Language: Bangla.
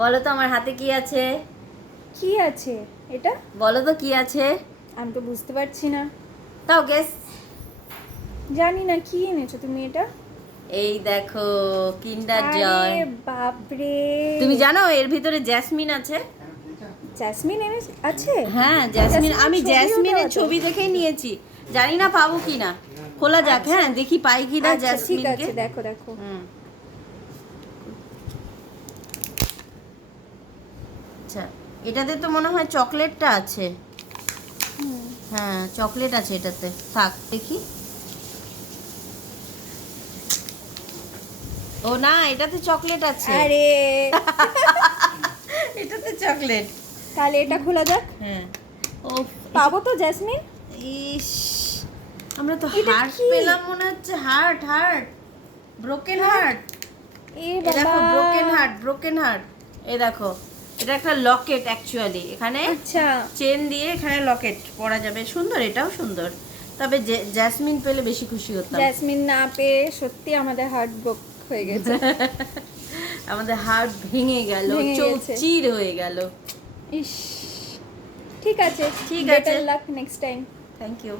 বলো তো আমার হাতে কি আছে? কি আছে এটা? বলো তো কি আছে? আমি তো বুঝতে পারছি না। তাও গেস। জানি না, কি এনেছো তুমি এটা? এই দেখো, কিন্ডার আরে জয়। বাপরে, তুমি জানো এর ভিতরে জেসমিন আছে? জেসমিন আছে? হ্যাঁ, জেসমিন। আমি ছবিও দেওয়া জেসমিনের তো। ছবি দেখেই নিয়েছি। জানি না পাবো কিনা। খোলা যাক, আচ্ছা। হ্যাঁ, দেখি পাই কিনা আচ্ছা ঠিক জেসমিনকে। আছে, দেখো দেখো। হুম। আচ্ছা, এটাতে তো মনে হয় চকলেটটা আছে। হুম। হ্যাঁ, চকলেট আছে এটাতে। থাক দেখি। ও না, এটাতে চকলেট আছে। আরে এটাতে চকলেট। তাহলে এটা খোলা যাক। হ্যাঁ। ও, পাবো তো জেসমিন? ইস, আমরা তো এটা হার্ট কি? পেলাম মনে হচ্ছে। Heart, heart, broken heart. এ এই বাবা। দেখো, ব্রোকেন হার্ট, ব্রোকেন হার্ট। এই দেখো, এটা একটা লকেট অ্যাকচুয়ালি। এখানে আচ্ছা। চেন দিয়ে এখানে লকেট পরা যাবে। সুন্দর, এটাও সুন্দর। তবে জেসমিন পেলে বেশি খুশি হতাম। জেসমিন না পেয়ে সত্যি আমাদের হার্ট ব্রোক হয়ে গেছে। আমাদের হার্ট ভেঙে গেল, ভেঙে গেছে। চৌচির হয়ে গেল। ইস, ঠিক আছে, ঠিক আছে। Better luck next time. Thank you.